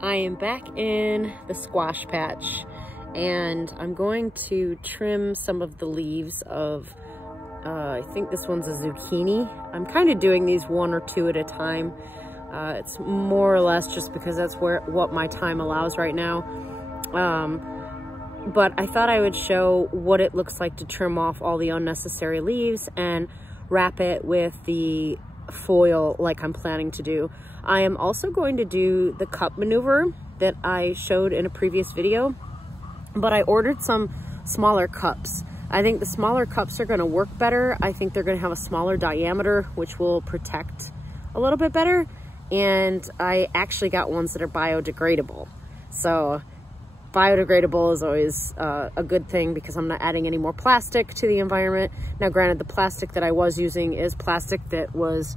I am back in the squash patch and I'm going to trim some of the leaves of, I think this one's a zucchini. I'm kind of doing these one or two at a time. It's more or less just because that's what my time allows right now. But I thought I would show what it looks like to trim off all the unnecessary leaves and wrap it with the foil like I'm planning to do. I am also going to do the cup maneuver that I showed in a previous video, but I ordered some smaller cups. I think the smaller cups are going to work better. I think they're going to have a smaller diameter, which will protect a little bit better. And I actually got ones that are biodegradable. So biodegradable is always a good thing because I'm not adding any more plastic to the environment. Now, granted, the plastic that I was using is plastic that was,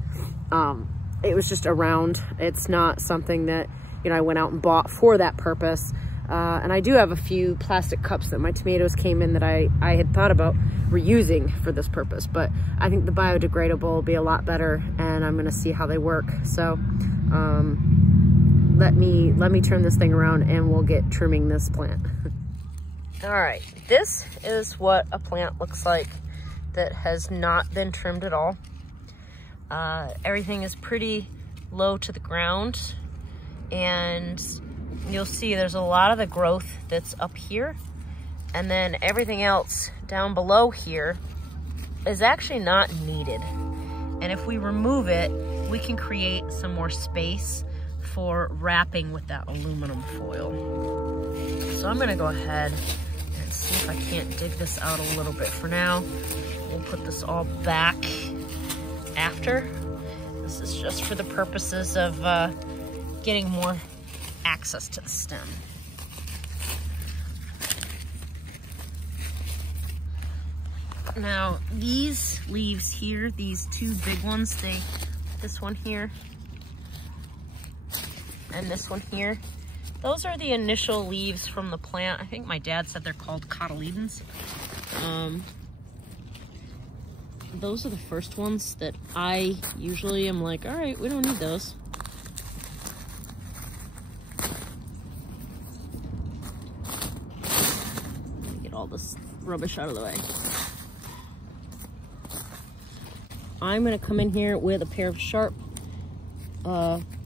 it was just around. It's not something that, you know, I went out and bought for that purpose. And I do have a few plastic cups that my tomatoes came in that I had thought about reusing for this purpose, but I think the biodegradable will be a lot better and I'm gonna see how they work. So let me turn this thing around and we'll get trimming this plant. All right, this is what a plant looks like that has not been trimmed at all. Everything is pretty low to the ground, and you'll see there's a lot of the growth that's up here, and then everything else down below here is actually not needed. And if we remove it, we can create some more space for wrapping with that aluminum foil. So I'm gonna go ahead and see if I can't dig this out a little bit for now. We'll put this all back after. This is just for the purposes of getting more access to the stem. Now, these leaves here, these two big ones, this one here and this one here, those are the initial leaves from the plant. I think my dad said they're called cotyledons. Those are the first ones that I usually am like, all right, we don't need those. Get all this rubbish out of the way. I'm gonna come in here with a pair of sharp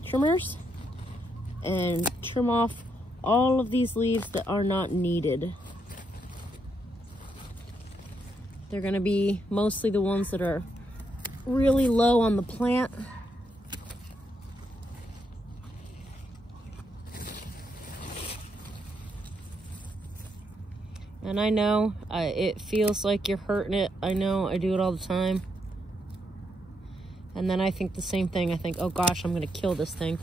trimmers and trim off all of these leaves that are not needed. They're gonna be mostly the ones that are really low on the plant. And I know it feels like you're hurting it. I know, I do it all the time. And then I think the same thing. I think, oh gosh, I'm gonna kill this thing.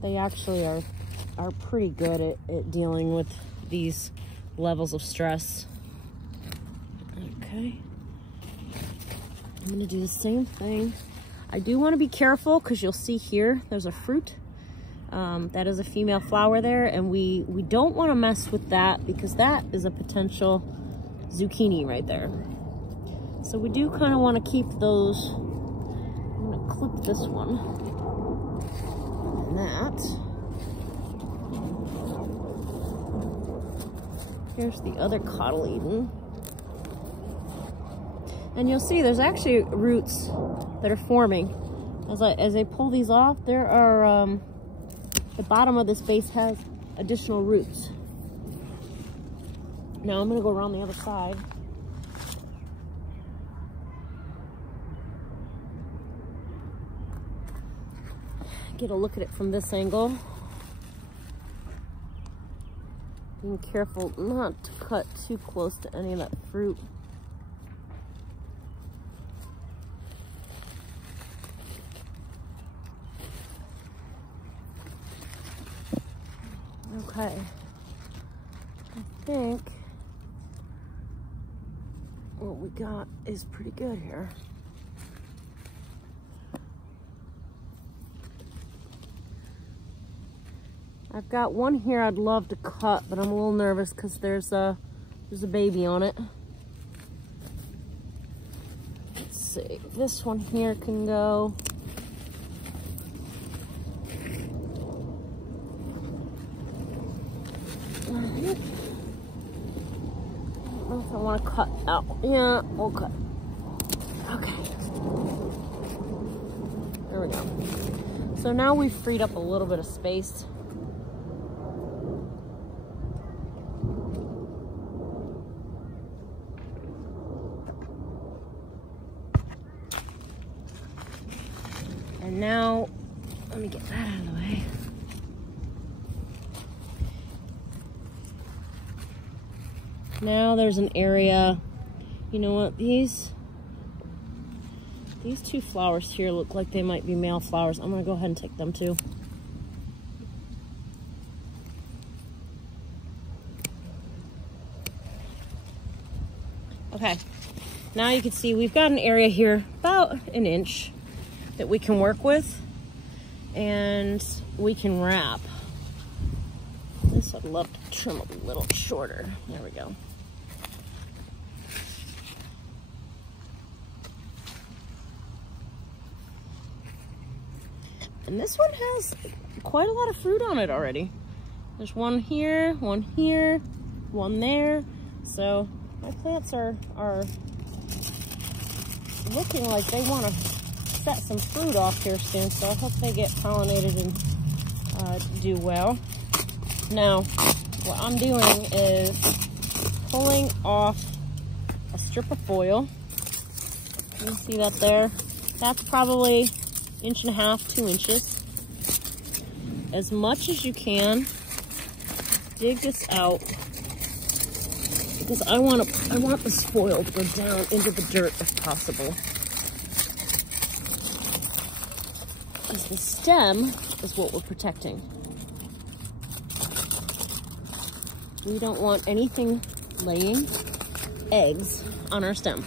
They actually are pretty good at dealing with these levels of stress. Okay. I'm gonna do the same thing. I do wanna be careful because you'll see here, there's a fruit. That is a female flower there, and we don't wanna mess with that because that is a potential zucchini right there. So we do kinda wanna keep those. I'm gonna clip this one and that. Here's the other cotyledon. And you'll see there's actually roots that are forming. As I pull these off, there are, the bottom of this base has additional roots. Now I'm gonna go around the other side. Get a look at it from this angle. Being careful not to cut too close to any of that fruit. Okay, I think what we got is pretty good here. I've got one here I'd love to cut, but I'm a little nervous because there's a baby on it. Let's see, this one here can go. want to cut out. Yeah, we'll cut. Okay. There we go. So now we've freed up a little bit of space. And now, let me get that out of the way. Now there's an area, you know what, these two flowers here look like they might be male flowers. I'm gonna go ahead and take them too. Okay, now you can see we've got an area here about an inch that we can work with, and we can wrap. This I'd love to trim a little shorter. There we go. And this one has quite a lot of fruit on it already. There's one here, one there. So my plants are looking like they want to set some fruit off here soon. So I hope they get pollinated and do well. Now, what I'm doing is pulling off a strip of foil. You can see that there. That's probably 1.5 to 2 inches. As much as you can, dig this out, because I want the foil to go down into the dirt if possible. Because the stem is what we're protecting. We don't want anything laying eggs on our stem.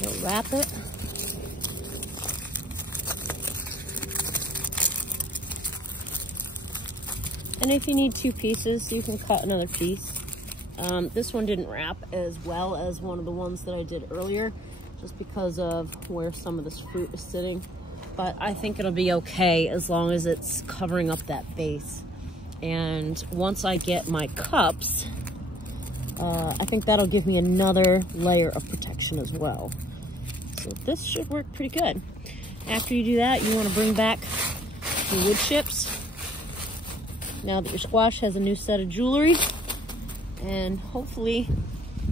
So wrap it. And if you need 2 pieces, you can cut another piece. This one didn't wrap as well as one of the ones that I did earlier, just because of where some of this fruit is sitting. But I think it'll be okay as long as it's covering up that base. And once I get my cups, I think that'll give me another layer of protection as well. So this should work pretty good. After you do that, you want to bring back your wood chips. Now that your squash has a new set of jewelry, and hopefully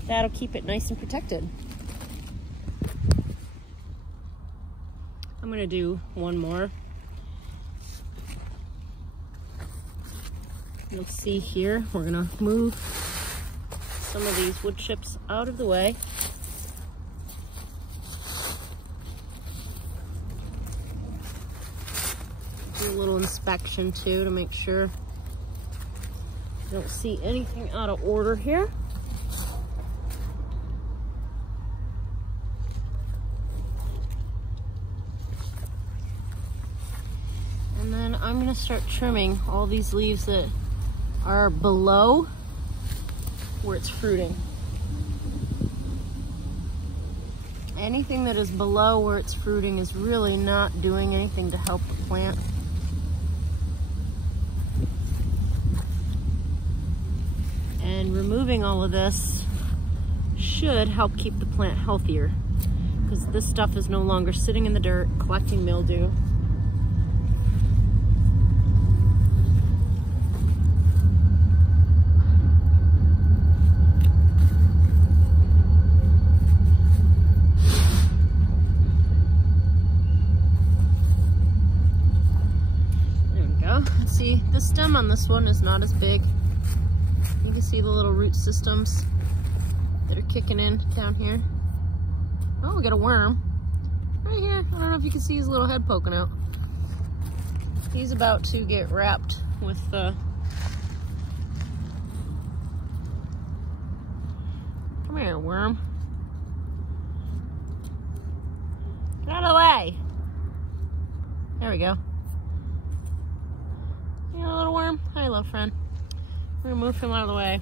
that'll keep it nice and protected. I'm gonna do one more. You'll see here, we're gonna move some of these wood chips out of the way. Do a little inspection too to make sure you don't see anything out of order here. And then I'm gonna start trimming all these leaves that are below where it's fruiting. Anything that is below where it's fruiting is really not doing anything to help the plant. And removing all of this should help keep the plant healthier, because this stuff is no longer sitting in the dirt collecting mildew. There we go. See, the stem on this one is not as big. You can see the little root systems that are kicking in down here. Oh, we got a worm right here. I don't know if you can see his little head poking out. He's about to get wrapped with the... Come here, worm. Get out of the way. There we go. You got a little worm? Hi, little friend. We're gonna move him out of the way.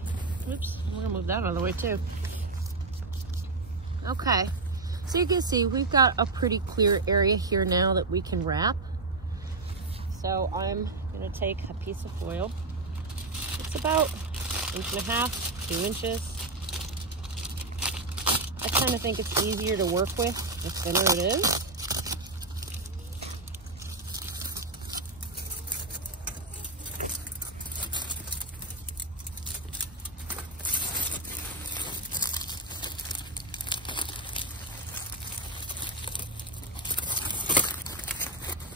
Oops, we're gonna move that out of the way too. Okay, so you can see we've got a pretty clear area here now that we can wrap. So I'm gonna take a piece of foil. It's about 1.5, 2 inches. I kind of think it's easier to work with the thinner it is.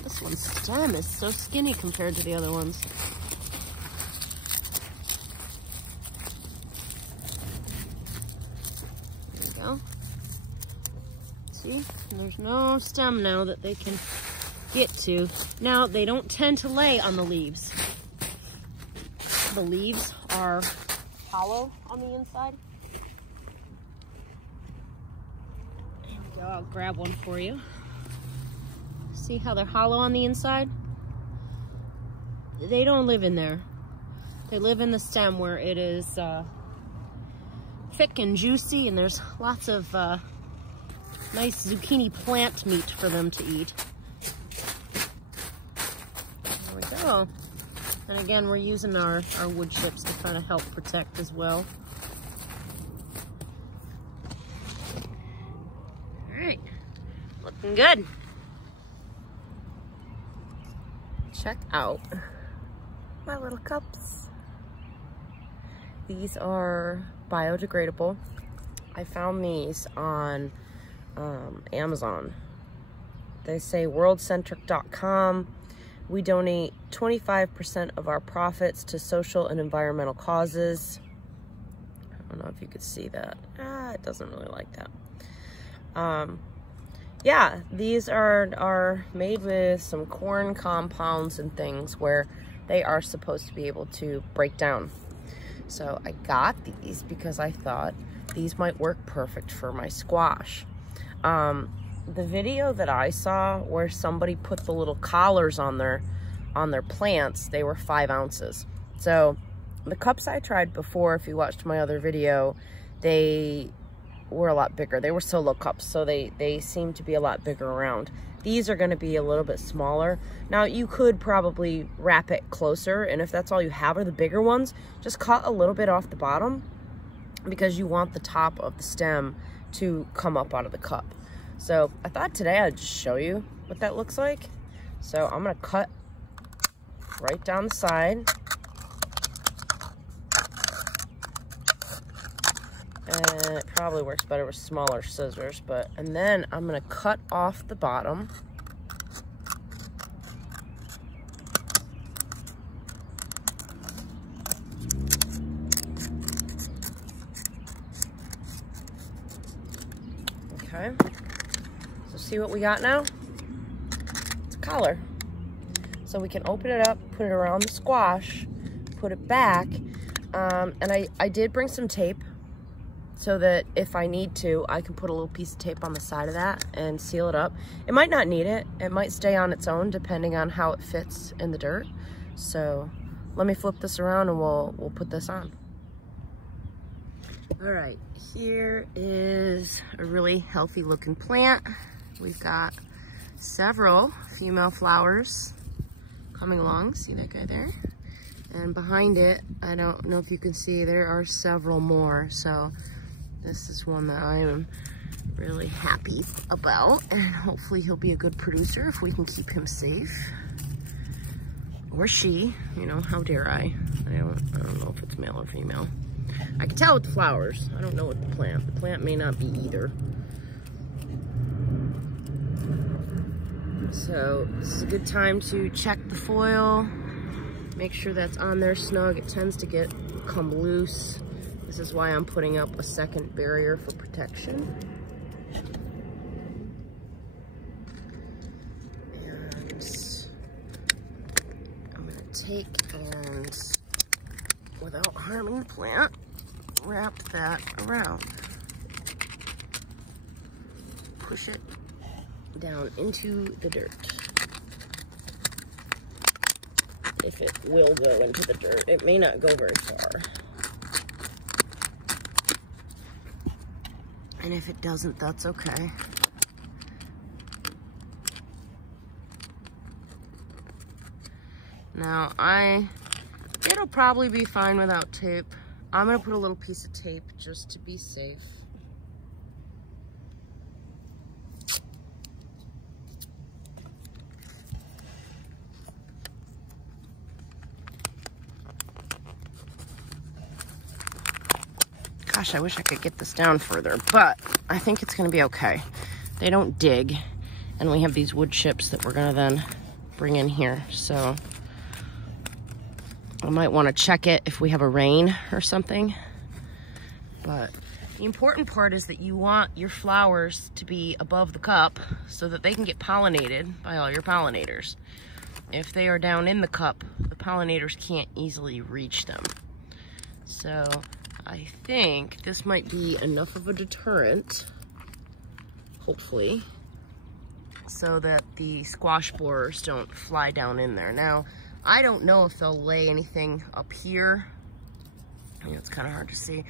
This one's stem is so skinny compared to the other ones. Go. See, there's no stem now that they can get to. Now, they don't tend to lay on the leaves. The leaves are hollow on the inside. There we go, I'll grab one for you. See how they're hollow on the inside? They don't live in there. They live in the stem where it is thick and juicy, and there's lots of nice zucchini plant meat for them to eat. There we go. And again, we're using our wood chips to kind of help protect as well. All right, looking good. Check out my little cups. These are biodegradable. I found these on Amazon. They say worldcentric.com. We donate 25% of our profits to social and environmental causes. I don't know if you could see that. It doesn't really like that. Yeah, these are made with some corn compounds and things where they are supposed to be able to break down. So I got these because I thought these might work perfect for my squash. The video that I saw where somebody put the little collars on their plants, they were 5 ounces. So the cups I tried before, if you watched my other video, they were a lot bigger. They were solo cups, so they seem to be a lot bigger around. These are going to be a little bit smaller. Now, you could probably wrap it closer, and if that's all you have are the bigger ones, just cut a little bit off the bottom because you want the top of the stem to come up out of the cup. So I thought today I'd just show you what that looks like. So I'm going to cut right down the side. And it probably works better with smaller scissors, and then I'm gonna cut off the bottom. Okay, so see what we got now? It's a collar. So we can open it up, put it around the squash, put it back, and I did bring some tape, so that if I need to, I can put a little piece of tape on the side of that and seal it up. It might not need it. It might stay on its own depending on how it fits in the dirt. So let me flip this around and we'll put this on. All right, here is a really healthy looking plant. We've got several female flowers coming along. See that guy there? And behind it, I don't know if you can see, there are several more. So this is one that I am really happy about, and hopefully he'll be a good producer if we can keep him safe. Or she, you know, how dare I? I don't know if it's male or female. I can tell with the flowers. I don't know with the plant. The plant may not be either. So this is a good time to check the foil. Make sure that's on there snug. It tends to come loose. This is why I'm putting up a second barrier for protection. And I'm gonna take and, without harming the plant, wrap that around. Push it down into the dirt. If it will go into the dirt, it may not go very far. And if it doesn't, that's okay. Now, it'll probably be fine without tape. I'm gonna put a little piece of tape just to be safe. Gosh, I wish I could get this down further, but I think it's gonna be okay. They don't dig, and we have these wood chips that we're gonna then bring in here. So I might wanna check it if we have a rain or something. But the important part is that you want your flowers to be above the cup so that they can get pollinated by all your pollinators. If they are down in the cup, the pollinators can't easily reach them. So I think this might be enough of a deterrent, hopefully, so that the squash borers don't fly down in there. Now, I don't know if they'll lay anything up here. You know, it's kind of hard to see.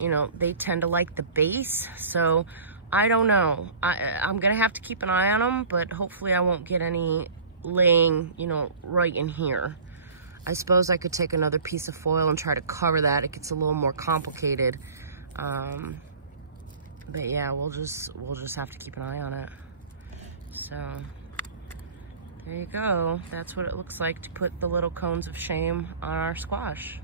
You know, they tend to like the base, so I don't know. I'm gonna have to keep an eye on them, but hopefully I won't get any laying, you know, right in here. I suppose I could take another piece of foil and try to cover that. It gets a little more complicated. But yeah, we'll just have to keep an eye on it. So there you go. That's what it looks like to put the little cones of shame on our squash.